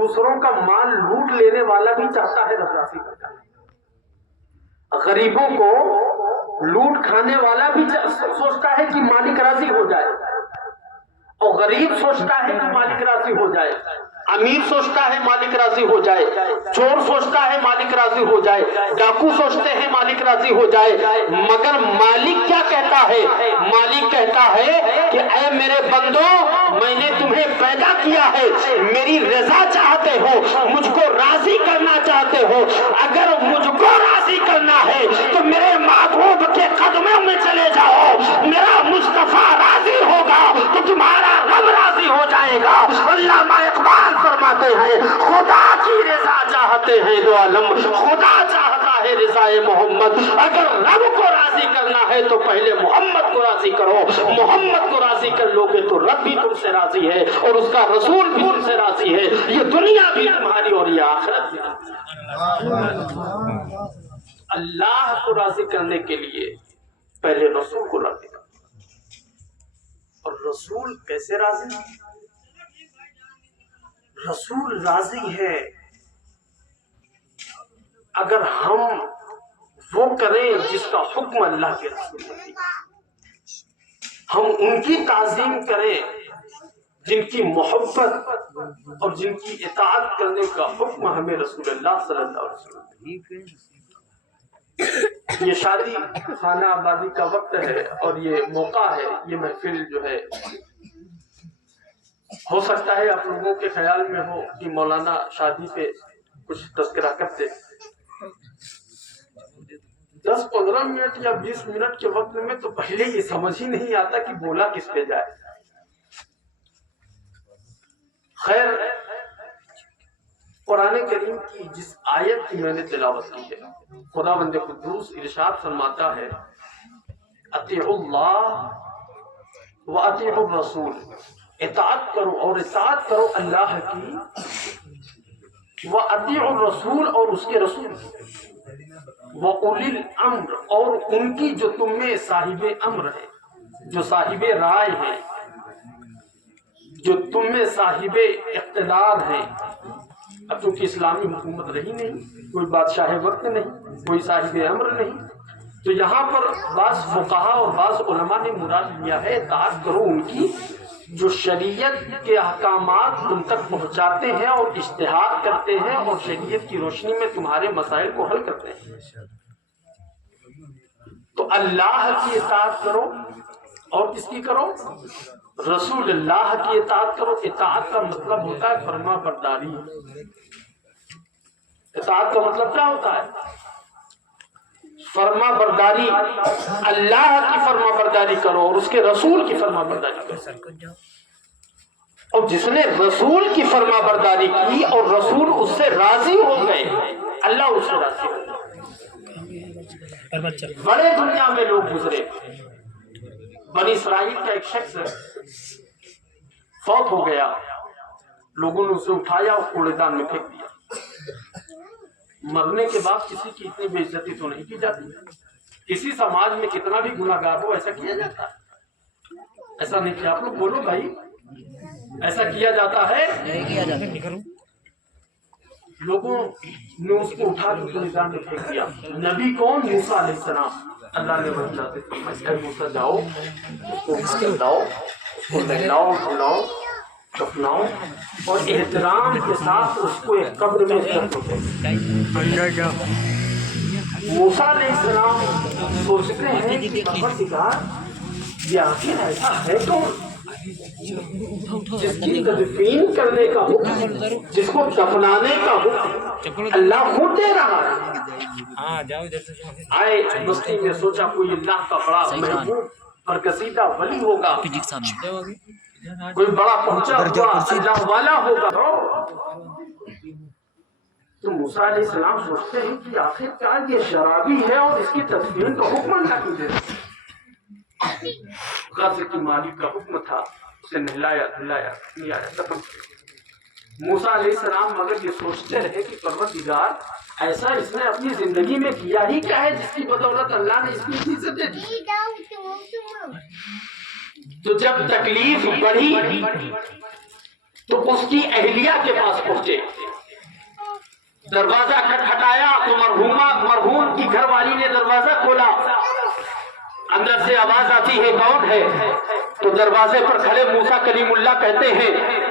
دوسروں کا مال لوٹ لینے والا بھی چاہتا ہے رب راضی کرنا، غریبوں کو لوٹ کھانے والا بھی سوچتا ہے کہ مالک راضی ہو جائے، اور غریب سوچتا ہے کہ مالک راضی ہو جائے، امیر سوچتا ہے مالک راضی ہو جائے، چور سوچتا ہے مالک راضی ہو جائے، ڈاکو سوچتے ہیں مالک راضی ہو جائے، مگر مالک کیا کہتا ہے؟ مالک کہتا ہے کہ اے میرے بندو، میں نے تمہیں پیدا کیا ہے، میری رضا چاہتے ہو، مجھ کو راضی کرنا چاہتے ہو، اگر مجھ کو راضی کرنا ہے تو میرے محبوب کے قدموں میں چلے جاؤ، میرا مصطفیٰ راضی ہوگا تو تمہارا رب راضی ہو جائے گا۔ علامہ اقبال فرماتے ہیں خدا کی رضا چاہتے ہیں دو عالم، خدا چاہتا ہے رضا محمد، اگر رب کو راضی کرنا ہے تو پہلے محمد کو راضی کرو، محمد کو راضی کر لو گے تو رب بھی تم سے راضی ہے اور اس کا رسول بھی تم سے راضی ہے، یہ دنیا بھی تمہاری اور یہ آخرت بھی۔ اللہ کو راضی کرنے کے لیے پہلے رسول کو راضی کرو، اور رسول کیسے راضی؟ رسول راضی ہے اگر ہم وہ کریں جس کا حکم اللہ کے رسول نے دیا، ہم ان کی تعظیم کریں جن کی محبت اور جن کی اطاعت کرنے کا حکم ہمیں رسول اللہ صلی اللہ علیہ وسلم نے دیا۔ یہ شادی خانہ آبادی کا وقت ہے اور یہ موقع ہے، یہ محفل جو ہے ہو سکتا ہے آپ لوگوں کے خیال میں ہو کہ مولانا شادی پہ کچھ تذکرہ کرتے، 10-15 منٹ یا 20 منٹ کے وقت میں تو پہلے یہ سمجھ ہی نہیں آتا کہ بولا کس پہ جائے۔ خیر، قرآن کریم کی جس آیت کی میں نے تلاوت کی ہے، خداوند قدوس ارشاد فرماتا ہے اطیعوا اللہ واطیعوا الرسول، اطاعت کرو اور اطاعت کرو اللہ کی، واطیعوا الرسول اور اس کے رسول کی، واولی الامر اور ان کی جو تم میں صاحب امر ہے، جو صاحب رائے ہیں، جو تم میں صاحب اقتدار ہیں۔ اب چونکہ اسلامی حکومت رہی نہیں، کوئی بادشاہ وقت نہیں، کوئی صاحب امر نہیں، تو یہاں پر بعض فقہا اور بعض علماء نے مراد لیا ہے اطاعت کرو ان کی جو شریعت کے احکامات تم تک پہنچاتے ہیں اور اجتہاد کرتے ہیں اور شریعت کی روشنی میں تمہارے مسائل کو حل کرتے ہیں۔ تو اللہ کی اطاعت کرو اور کس کی کرو؟ رسول اللہ کی اطاعت کرو۔ اطاعت کا مطلب ہوتا ہے فرما برداری۔ اطاعت کا مطلب کیا ہوتا ہے؟ فرما برداری، اللہ کی فرما برداری کرو اور اس کے رسول کی فرما برداری کرو۔ اور جس نے رسول کی فرما برداری کی اور رسول اس سے راضی ہو گئے، اللہ اس سے راضی ہو گئے۔ بڑے دنیا میں لوگ گزرے، بنی اسرائیل کا ایک شخص فوت ہو گیا، لوگوں نے اسے اٹھایا اور کوڑے دان میں پھینک دیا۔ مرنے کے بعد کسی کی اتنی بے عزتی تو نہیں کی جاتی، کسی سماج میں کتنا بھی گناہ گار ہو ایسا کیا جاتا ہے؟ ایسا نہیں کیا؟ آپ لوگ بولو بھائی، ایسا کیا جاتا ہے؟ نہیں کیا جاتا۔ لوگوں نے اس کو اٹھا کے کوڑے دان میں پھینک دیا۔ نبی کون؟ موسیٰ علیہ السلام۔ اللہ نے وحی نازل فرمائی اے موسیٰ جاؤ، اس کو اٹھا کر لاؤ، اس کو نہلاؤ دھلاؤ دفناؤ اور احترام کے ساتھ اس کو ایک قبر میں دفن کرو۔ موسیٰ علیہ السلام سوچتے ہیں کہ پروردگار یہ آخر ایسا ہے کون جس کی تدفین کرنے کا حکم، جس کو دفنانے کا حکم اللہ خود دے رہا ہے؟ آئے بستی میں سوچا کوئی اللہ کا بڑا محبوب برگزیدہ ولی ہوگا، کوئی بڑا پہنچا ہوا اللہ والا ہوگا۔ تو موسیٰ علیہ السلام سوچتے ہیں کہ آخر کیا یہ شرابی ہے اور اس کی تدفین کا حکم اللہ کیوں دے رہا ہے؟ غزہ کی مالک کا حکم تھا، اسے نہلایا دھلایا دفن کیا۔ موسیٰ علیہ السلام مگر یہ سوچتے رہے کہ پروردگار ایسا اس نے اپنی زندگی میں کیا ہی کیا ہے جس کی بدولت اللہ نے اس کی عزت دے دی۔ تو جب تکلیف بڑھی تو اس کی اہلیہ کے پاس پہنچے دروازہ کھٹکھٹایا تو مرحوم کی گھر والی نے دروازہ کھولا. اندر سے آواز آتی ہے کون ہے؟ تو دروازے پر کھڑے موسیٰ کلیم اللہ کہتے ہیں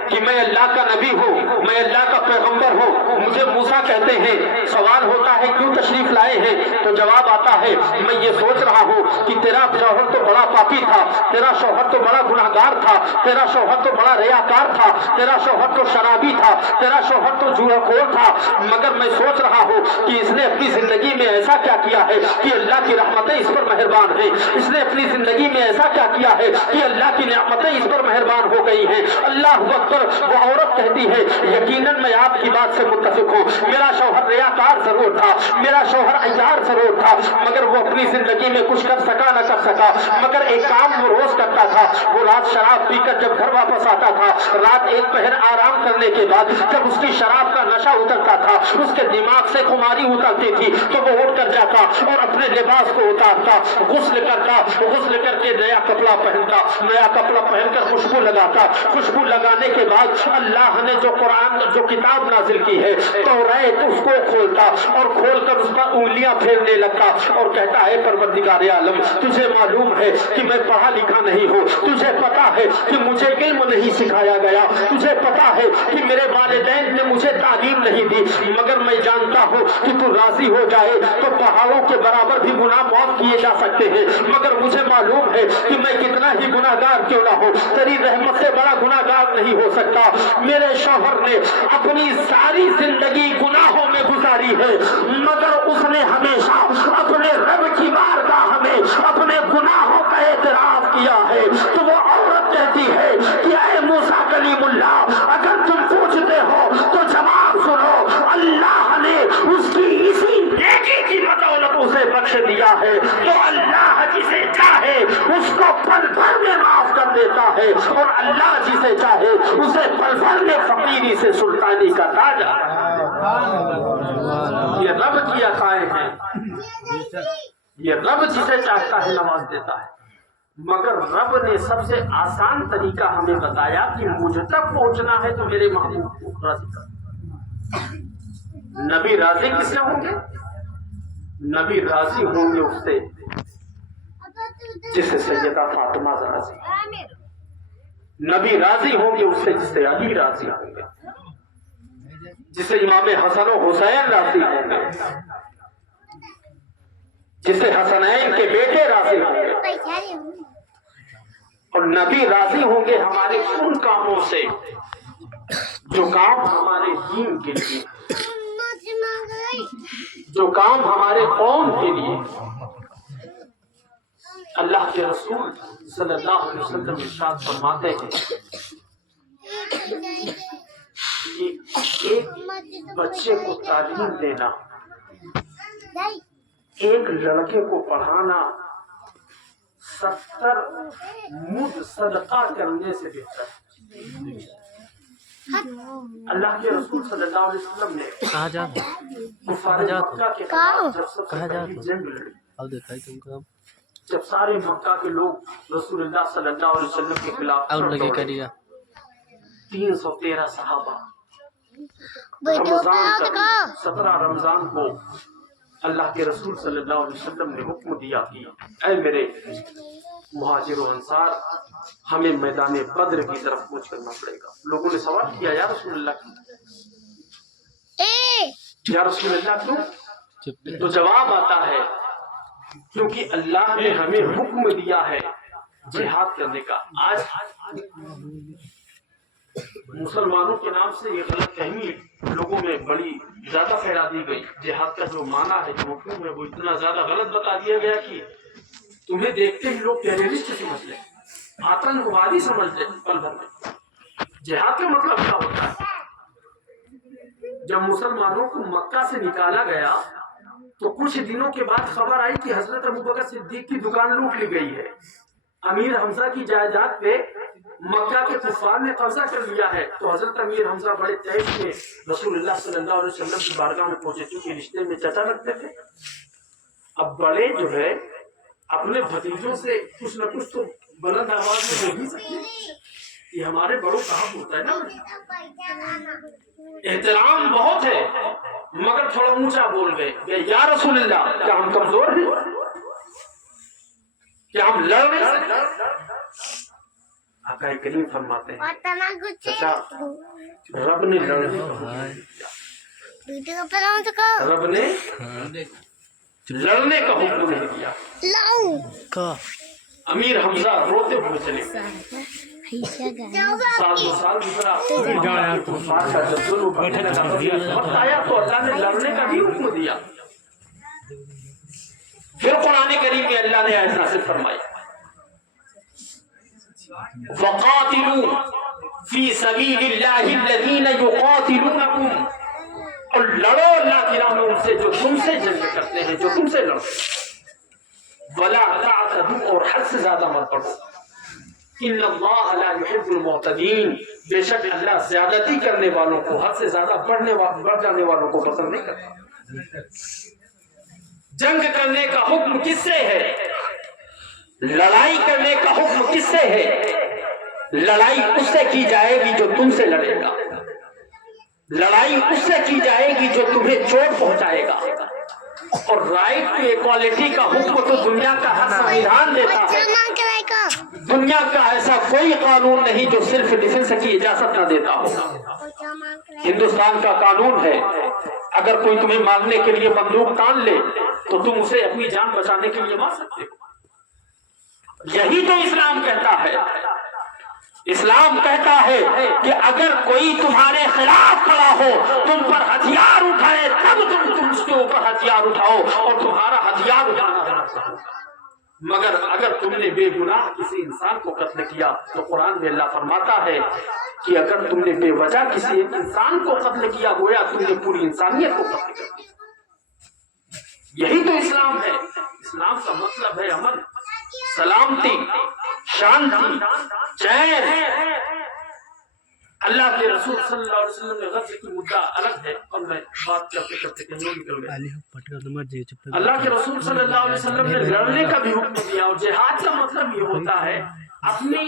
کہ میں اللہ کا نبی ہوں, میں اللہ کا پیغمبر ہوں, مجھے موسیٰ کہتے ہیں. سوال ہوتا ہے کیوں تشریف لائے ہیں؟ تو جواب آتا ہے میں یہ سوچ رہا ہوں کہ تیرا شوہر تو بڑا پاپی تھا, تیرا شوہر تو بڑا گناہگار تھا, تیرا شوہر تو بڑا ریاکار تھا, تیرا شوہر تو شرابی تھا, تیرا شوہر تو جوا خور تھا, مگر میں سوچ رہا ہوں کہ اس نے اپنی زندگی میں ایسا کیا کیا ہے کہ اللہ کی رحمتیں اس پر مہربان ہیں. اس نے اپنی زندگی میں ایسا کیا کیا ہے کہ اللہ کی نعمتیں اس پر مہربان ہو گئی ہیں. اللہ اکبر. وہ عورت کہتی ہے یقیناً میں آپ کی بات سے متفق ہوں, میرا شوہر ریاکار ضرور تھا, میرا شوہر عیار ضرور تھا, مگر وہ اپنی زندگی میں کچھ کر سکا نہ کر سکا, مگر ایک کام وہ روز کرتا تھا. وہ رات شراب پی کر جب گھر واپس آتا تھا, رات ایک پہر آرام کرنے کے بعد جب اس کی شراب کا نشہ اترتا تھا, اس کے دماغ سے خماری اترتی تھی, تو وہ اٹھ کر جاتا اور اپنے لباس کو اتارتا, غسل کرتا, غسل کر کے نیا کپڑا پہنتا, نیا کپڑا پہن کر خوشبو لگاتا, خوشبو لگانے کے بعد اللہ نے جو قرآن جو کتاب نازل کی ہے توریت اس کو کھولتا اور کھول کر اس پر انگلیاں پھیرنے لگتا اور کہتا ہے پروردگار عالم تجھے معلوم ہے کہ میں پڑھا لکھا نہیں ہوں, تجھے پتا ہے کہ مجھے علم نہیں سکھایا گیا, تجھے پتا ہے کہ میرے والدین نے مجھے تعلیم نہیں دی, مگر میں جانتا ہوں کہ تو راضی ہو جائے تو پہاڑوں کے برابر بھی گناہ معاف کیے جا سکتے ہیں, مگر مجھے معلوم ہے کہ میں کتنا ہی گناہگار کیوں نہ ہوں تیری رحمت سے بڑا گناہگار نہیں ہو سکتا. میرے شوہر نے اپنی ساری زندگی گناہوں میں گزاری ہے, مگر اس نے ہمیشہ اپنے رب کی بارگاہ میں اپنے گناہوں کا اعتراف کیا ہے. تو وہ عورت کہتی ہے کہ اے موسیٰ کلیم اللہ اگر تم پوچھتے ہو تو جواب سنو, اللہ نے اس کی اسی نیکی کی بدولت اسے بخش دیا ہے. تو اللہ جسے چاہے اس کو پل بھر میں معاف کر دیتا ہے اور اللہ جسے چاہے اسے پل بھر میں فقیری سے سلطانی کا تاج. یہ رب کی عطائیں ہیں, یہ رب جسے چاہتا ہے نواز دیتا ہے, مگر رب نے سب سے آسان طریقہ ہمیں بتایا کہ مجھ تک پہنچنا ہے تو میرے محبوب کو راضی کر. نبی راضی کس سے ہوں گے؟ نبی راضی ہوں گے اس سے جسے سیدہ فاطمہ راضی, نبی راضی ہوں گے اس سے جسے علی راضی ہوں گے, جسے امام حسن و حسین راضی ہوں گے, جسے حسنین کے بیٹے راضی ہوں گے, اور نبی راضی ہوں گے ہمارے ان کاموں سے جو کام ہمارے دین کے لیے, جو کام ہمارے قوم کے لیے. اللہ کے رسول صلی اللہ علیہ وسلم ارشاد فرماتے ہیں کہ ایک بچے کو تعلیم دینا, ایک لڑکے کو پڑھانا 70 مد صدقہ کرنے سے بہتر ہے. اللہ کے رسول صلی اللہ علیہ وسلم نے کفار مکہ کے خلاف جب سب سے پہلی جنگ لڑی, جب سارے مکہ کے لوگ رسول اللہ صلی اللہ علیہ وسلم کے خلاف 313 صحابہ, رمضان کا 17 رمضان کو اللہ کے رسول صلی اللہ علیہ وسلم نے حکم دیا کہ اے میرے مہاجر و انصار ہمیں میدان بدر کی طرف کوچ کرنا پڑے گا. لوگوں نے سوال کیا یا رسول اللہ یا رسول اللہ کیوں؟ تو جواب آتا ہے کیونکہ اللہ نے ہمیں حکم دیا ہے جہاد کرنے کا. آج مسلمانوں کے نام سے یہ غلط فہمی لوگوں میں بڑی زیادہ پھیلا دی گئی. جہاد کا جو معنی ہے جو مفہوم ہے وہ اتنا زیادہ غلط بتا دیا گیا کہ تمہیں دیکھتے ہی لوگ ٹیررسٹ سمجھ لیں, آتنکوادی سمجھ لیں. پل بھر میں جہاد کا مطلب کیا ہوتا ہے؟ جب مسلمانوں کو مکہ سے نکالا گیا تو کچھ دنوں کے بعد خبر آئی کہ حضرت ابوبکر صدیق کی دکان لوٹ لی گئی ہے, امیر حمزہ کی جائیداد پہ مکہ کے کفار نے قبضہ کر لیا ہے. تو حضرت امیر حمزہ بڑے تیز میں رسول اللہ صلی اللہ علیہ وسلم کی بارگاہ میں پہنچے, چونکہ رشتے میں چچا رکھتے تھے. اب بڑے جو ہے اپنے بھتیجوں سے کچھ نہ کچھ تو بلند آواز میں بول ہی سکتے ہیں. یہ ہمارے بڑوں کا حق ہوتا ہے نا, احترام بہت ہے, مگر پر تھوڑا اونچا بول گئے کہ یا رسول اللہ کیا ہم کمزور ہیں، کیا ہم لڑ رہے ہیں؟ آقا کریم فرماتے ہیں چچا رب نے لڑنے رب نے لڑنے کا حکم نہیں دیا. امیر حمزہ روتے ہوئے چلے سال گزرا وقت آیا تو اللہ نے لڑنے کا بھی حکم دیا. پھر قرآن کریم میں اللہ نے ایسا نازل فرمائی وَقَاتِلُوا فِي سَبِيلِ اللَّهِ الَّذِينَ يُقَاتِلُونَكُمْ، اور لڑو اللہ کی راہ میں ان سے جو تم سے جنگ کرتے ہیں، جو تم سے لڑتے ہیں. وَلَا تَعْتَدُوا، اور حد سے زیادہ مت پڑھو. إِنَّ اللَّهَ لَا يُحِبُّ الْمُعْتَدِينَ، بے شک اللہ زیادتی کرنے والوں کو، حد سے زیادہ بڑھ جانے والوں کو پسند نہیں کرتا. جنگ کرنے کا حکم کس سے ہے؟ لڑائی کرنے کا حکم کس سے ہے؟ لڑائی اس سے کی جائے گی جو تم سے لڑے گا، لڑائی اس سے کی جائے گی جو تمہیں چوٹ پہنچائے گا. اور رائٹ ٹو ایکوالٹی کا حکم تو دنیا کا ہر سنویدھان دیتا ہے. دنیا کا ایسا کوئی قانون نہیں جو صرف ڈیفنس کی اجازت نہ دیتا ہوگا. ہندوستان کا قانون ہے اگر کوئی تمہیں مارنے کے لیے بندوق تان لے تو تم اسے اپنی جان بچانے کے لیے مار سکتے ہو. یہی تو اسلام کہتا ہے. اسلام کہتا ہے کہ اگر کوئی تمہارے خلاف کھڑا ہو، تم پر ہتھیار اٹھائے، تب تم اس کے اوپر ہتھیار اٹھاؤ اور تمہارا ہتھیار اٹھانا ہے. مگر اگر تم نے بے گناہ کسی انسان کو قتل کیا تو قرآن میں اللہ فرماتا ہے کہ اگر تم نے بے وجہ کسی ایک انسان کو قتل کیا گویا تم نے پوری انسانیت کو قتل کیا. یہی تو اسلام ہے. اسلام کا مطلب ہے امن، سلامتی، شانتی، چین. اللہ کے رسول صلی اللہ علیہ وسلم نے غزے کی مدعا الگ ہے اور میں بات کرتے کرتے کہیں نکل گیا. اللہ کے رسول صلی اللہ علیہ وسلم نے لڑنے کا بھی حکم دیا. اور جہاد کا مطلب یہ ہوتا ہے اپنی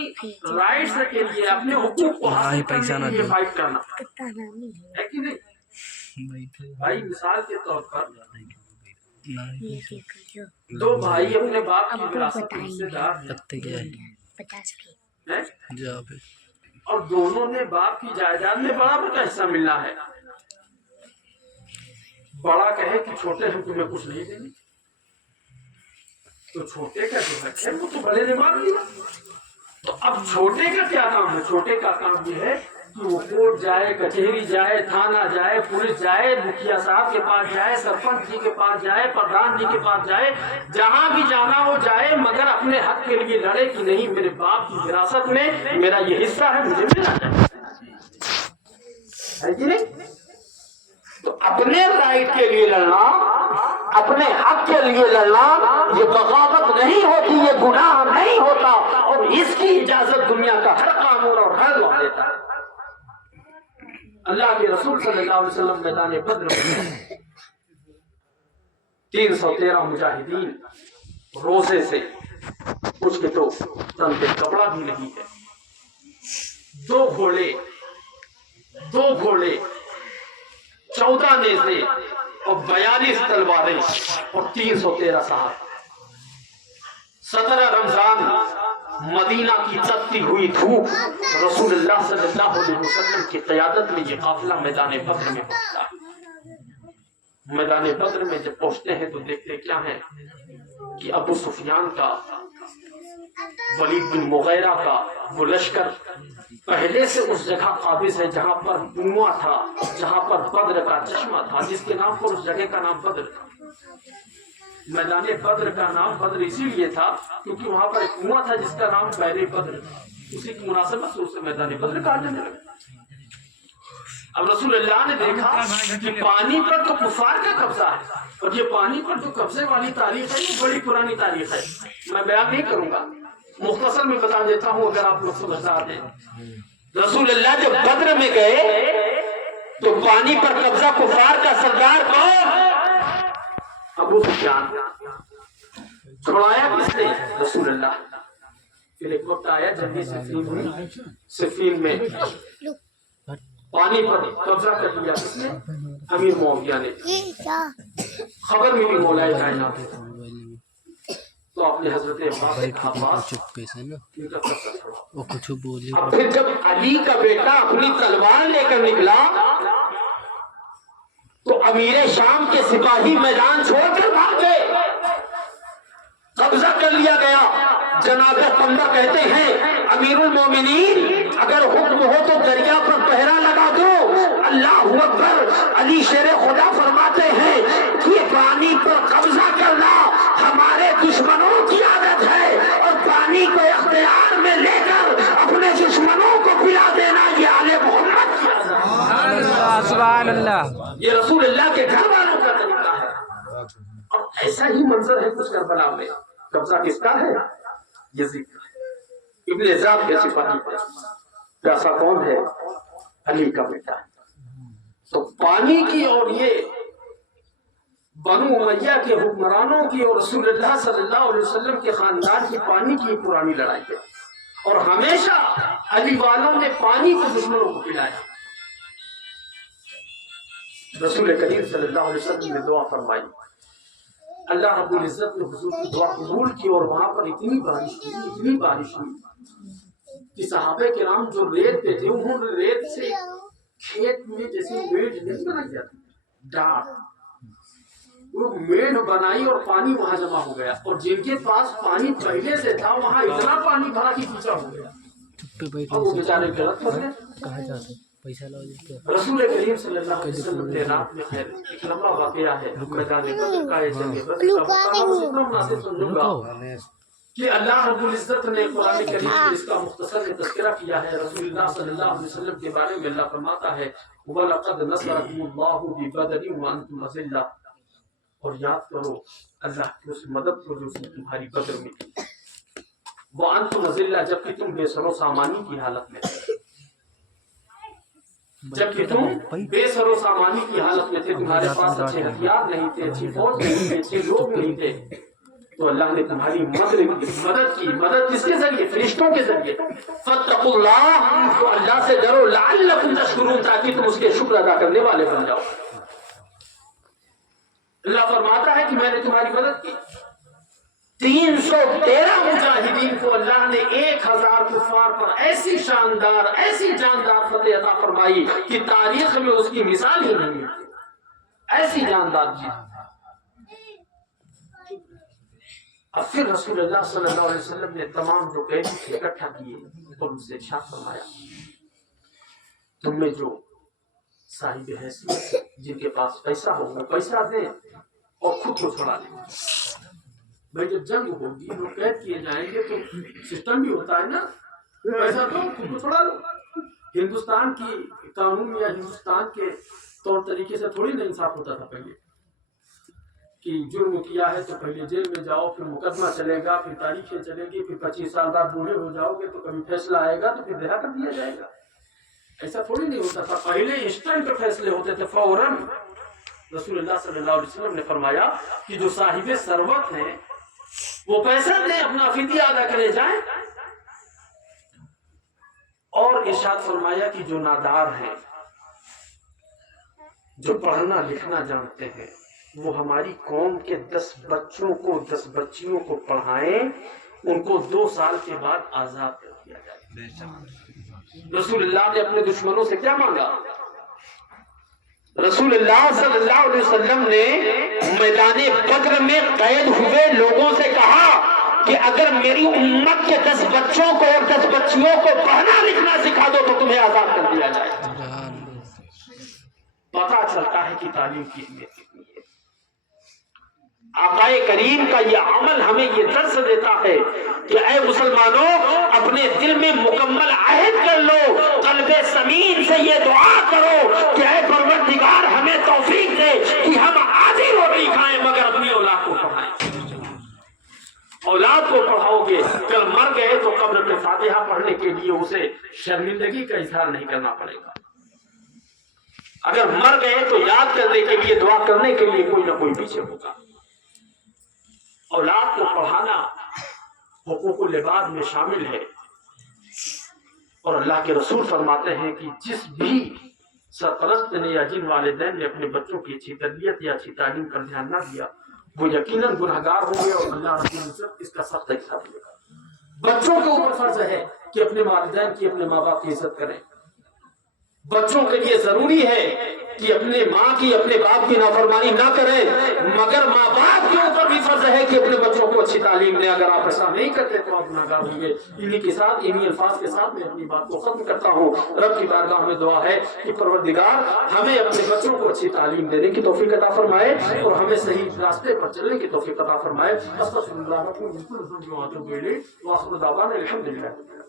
رائٹس کے لیے، اپنے حقوق کو حاصل کرنے کے لیے فائٹ کرنا ہے کہ نہیں؟ بھائی مثال کے طور پر دو بھائی اپنے باپ کی وراثت میں حصے دار ہیں اور دونوں نے باپ کی جائیداد میں برابر کا حصہ ملنا ہے. بڑا کہے کہ چھوٹے ہم تمہیں کچھ نہیں دیں گے تو چھوٹے کا جو ہے وہ تو بڑے نے مان لیا. تو اب چھوٹے کا کیا کام ہے؟ چھوٹے کا کام یہ ہے کہ وہ کورٹ جائے، کچہری جائے، تھانہ جائے، پولیس جائے، مکھیا صاحب کے پاس جائے، سرپنچ جی کے پاس جائے، پردھان جی کے پاس جائے، جہاں بھی جانا ہو جائے، مگر اپنے حق کے لیے لڑے کہ نہیں میرے باپ کی وراثت میں میرا یہ حصہ ہے، مجھے ملنا چاہیے کہ نہیں؟ تو اپنے رائٹ کے لیے لڑنا، اپنے حق کے لیے لڑنا یہ بغاوت نہیں ہوتی، یہ گناہ نہیں ہوتا. اور اس کی اجازت دنیا کا ہر قانون اور ہر لا دیتا ہے. اللہ کے رسول صلی اللہ علیہ وسلم میدان بدر میں 313 مجاہدین روزے سے کچھ کے تو تن پہ کپڑا بھی نہیں ہے، دو گھوڑے 14 نیزے اور 42 تلواریں اور 313 صحابہ. 17 رمضان مدینہ کی تپتی ہوئی دھوپ، رسول اللہ صلی اللہ علیہ وسلم کی قیادت میں یہ قافلہ میدان بدر میں پہنچتا ہے. میدان بدر میں جب پہنچتے ہیں تو دیکھتے کیا ہے کہ ابو سفیان کا، ولید بن مغیرہ کا وہ لشکر پہلے سے اس جگہ قابض ہے جہاں پر کنواں تھا، جہاں پر بدر کا چشمہ تھا، جس کے نام پر اس جگہ کا نام بدر تھا. میدان بدر کا نام بدر اسی لیے تھا کیونکہ وہاں پر ایک کنواں تھا جس کا نام پہلے بدر تھا. اسی کی مناسبت سے اسے میدان بدر کہا جانے لگا. اب رسول اللہ نے دیکھا کہ پانی پر تو کفار کا قبضہ ہے اور یہ پانی پر جو قبضے والی تاریخ ہے یہ بڑی پرانی تاریخ ہے. میں بیان نہیں کروں گا، مختصر میں بتا دیتا ہوں اگر آپ لوگ سمجھ آتے ہیں. رسول اللہ جب بدر میں گئے تو پانی پر قبضہ کفار کا سردار کون؟ ابو سفیان. چھڑایا کس نے؟ رسول اللہ. پھر ایک وقت آیا جنگی صفین میں پانی پر قبضہ کر لیا کس نے؟ امیر معاویہ نے. خبر ملی مولا کائنات تو آپ نے حضرت عباس اب پھر جب علی کا بیٹا اپنی تلوار لے کر نکلا تو امیر شام کے سپاہی میدان چھوڑ کر بھاگ گئے. قبضہ کر لیا گیا. جناب قمر کہتے ہیں امیر المومنین اگر حکم ہو تو دریا پر پہرا لگا دو. اللہ اکبر. علی شیر خدا فرماتے ہیں کہ پانی پر قبضہ کرنا ہمارے دشمنوں کی عادت ہے اور پانی کو اختیار میں لے کر اپنے دشمنوں کو پلا دینا یہ آل محمد کی عادت ہے. سبحان اللہ. یہ رسول اللہ کے گھر والوں کا طریقہ ہے. اور ایسا ہی منظر ہے کچھ کربلا میں. قبضہ کس کا ہے؟ یزید کا ہے. ابن زیاد کے سپاہی ہے. پیاسا کون ہے؟ علی کا بیٹا ہے. تو پانی کی اور یہ بنو امیہ کے حکمرانوں کی اور رسول اللہ صلی اللہ علیہ وسلم کے خاندان کی پانی کی پرانی لڑائی ہے. اور ہمیشہ علی والوں نے پانی کو دشمنوں کو پلایا. رسول کریم صلی اللہ علیہ وسلم نے دعا فرمائی. اللہ رب العزت نے حضور کی دعا قبول کی اور وہاں پر اتنی بارش ہوئی کہ صحابہ کرام جو ریت پہ تھے انہوں نے ریت سے کھیت میں جیسے میڑ نہیں بنائی جاتی ڈاٹ وہ میڑ بنائی اور پانی وہاں جمع ہو گیا. اور جن کے پاس پانی پہلے سے تھا وہاں اتنا پانی بھرا کہ پیچھا ہو گیا. اب وہ بیچارے غلط پھنس گئے. رسول کریم صلی اللہ علیہ وسلم نے رات میں خیر ایک لمبا واقعہ ہے میدان بدر کا. یہ جنگ بدر کہ اللہ رب العزت نے قرآن کریم میں اس کا مختصر تذکرہ کیا ہے. رسول اللہ صلی اللہ علیہ وسلم کے بارے میں اللہ فرماتا ہے وَلَقَدْ نَصَرَكُمُ اللَّهُ بِبَدْرٍ وَأَنْتُمْ أَذِلَّةٌ. اور یاد کرو اللہ کی اس مدد کو جو اس نے تمہاری بدر میں کی. وَأَنْتُمْ أَذِلَّةٌ جبکہ تم بے سر و سامانی کی حالت میں تھے. جبکہ تم بے سر و سامانی کی حالت میں تھے. تمہارے پاس اچھے ہتھیار نہیں تھے, اچھی فوج نہیں تھی, اچھے لوگ نہیں تھے. تو اللہ نے تمہاری مدد کی. مدد کس کے ذریعے؟ فرشتوں کے ذریعے. فاتقوا اللہ. تو اللہ سے ڈرو لعلکم تشکرون تاکہ تم اس کے شکر ادا کرنے والے بن جاؤ. اللہ فرماتا ہے کہ میں نے تمہاری مدد کی. 313 مجاہدین کو اللہ نے 1000 کفار پر ایسی شاندار ایسی جاندار فتح عطا فرمائی کہ تاریخ میں اس کی مثال ہی نہیں ہے. ایسی جاندار جیت. اب پھر رسول اللہ صلی اللہ علیہ وسلم نے تمام جو قیدی اکٹھا کیے اور ان سے ارشاد فرمایا تم میں جو صاحب حیثیت جن کے پاس پیسہ ہوگا پیسہ دیں اور خود کو چھڑا لیں. بھائی جب جنگ ہوگی وہ قید کیے جائیں گے تو سسٹم بھی ہوتا ہے نا, پیسہ دو خود کو چھڑا لو. ہندوستان کی قانون یا ہندوستان کے طور طریقے سے تھوڑی نا انصاف ہوتا تھا پہلے کہ جرم کیا ہے تو پہلے جیل میں جاؤ, پھر مقدمہ چلے گا, پھر تاریخیں چلے گی, پھر 25 سال بعد بوڑھے ہو جاؤ گے تو کبھی فیصلہ آئے گا تو پھر رہا کر دیا جائے گا. ایسا تھوڑی نہیں ہوتا تھا. پہلے انسٹنٹ فیصلے ہوتے تھے فوراً. رسول اللہ صلی اللہ علیہ وسلم نے فرمایا کہ جو صاحب ثروت ہیں وہ پیسہ دیں, اپنا فدیہ ادا کرے جائیں. اور ارشاد فرمایا کہ جو نادار ہیں جو پڑھنا لکھنا جانتے ہیں وہ ہماری قوم کے 10 بچوں کو 10 بچیوں کو پڑھائیں, ان کو 2 سال کے بعد آزاد کر دیا جائے. رسول اللہ نے اپنے دشمنوں سے کیا مانگا؟ رسول اللہ صلی اللہ علیہ وسلم نے میدان بدر میں قید ہوئے لوگوں سے کہا کہ اگر میری امت کے 10 بچوں کو اور 10 بچیوں کو پڑھنا لکھنا سکھا دو تو تمہیں آزاد کر دیا جائے. پتا چلتا ہے کہ تعلیم کی اہمیت کتنی ہے. آقا کریم کا یہ عمل ہمیں یہ درس دیتا ہے کہ اے مسلمانوں اپنے دل میں مکمل عہد کر لو, قلب سمین سے یہ دعا کرو کہ اے پروردگار ہمیں توفیق دے کہ ہم آدھی روٹی کھائیں مگر اپنی اولاد کو پڑھائیں. اولاد کو پڑھاؤ گے, کل مر گئے تو قبر پہ فاتحہ پڑھنے کے لیے اسے شرمندگی کا اظہار نہیں کرنا پڑے گا. اگر مر گئے تو یاد کرنے کے لیے دعا کرنے کے لیے کوئی نہ کوئی پیچھے ہوگا. اولاد کو پڑھانا حقوق العباد میں شامل ہے. اور اللہ کے رسول فرماتے ہیں کہ جس بھی سرپرست نے یا جن والدین نے اپنے بچوں کی اچھی تربیت یا اچھی تعلیم پر دھیان نہ دیا وہ یقیناً گنہگار ہوں گے اور اللہ رب العزت اس کا سخت حساب لے گا۔ بچوں کے اوپر فرض ہے کہ اپنے والدین کی اپنے ماں باپ کی عزت کریں۔ بچوں کے لیے ضروری ہے کہ اپنے ماں کی اپنے باپ کی نافرمانی نہ کریں، مگر ماں باپ کے اوپر بھی فرض ہے کہ اپنے بچوں کو اچھی تعلیم دیں۔ اگر آپ ایسا نہیں کرتے تو آپ گنہگار ہوں گے۔ انہی کے ساتھ انہی الفاظ کے ساتھ میں اپنی بات کو ختم کرتا ہوں۔ رب کی بارگاہ میں دعا ہے کہ پروردگار ہمیں اپنے بچوں کو اچھی تعلیم دینے کی توفیق عطا فرمائے اور ہمیں صحیح راستے پر چلنے کی توفیق عطا فرمائے۔ استغفر اللہ واتوب الیہ واخر دعوانا الحمدللہ۔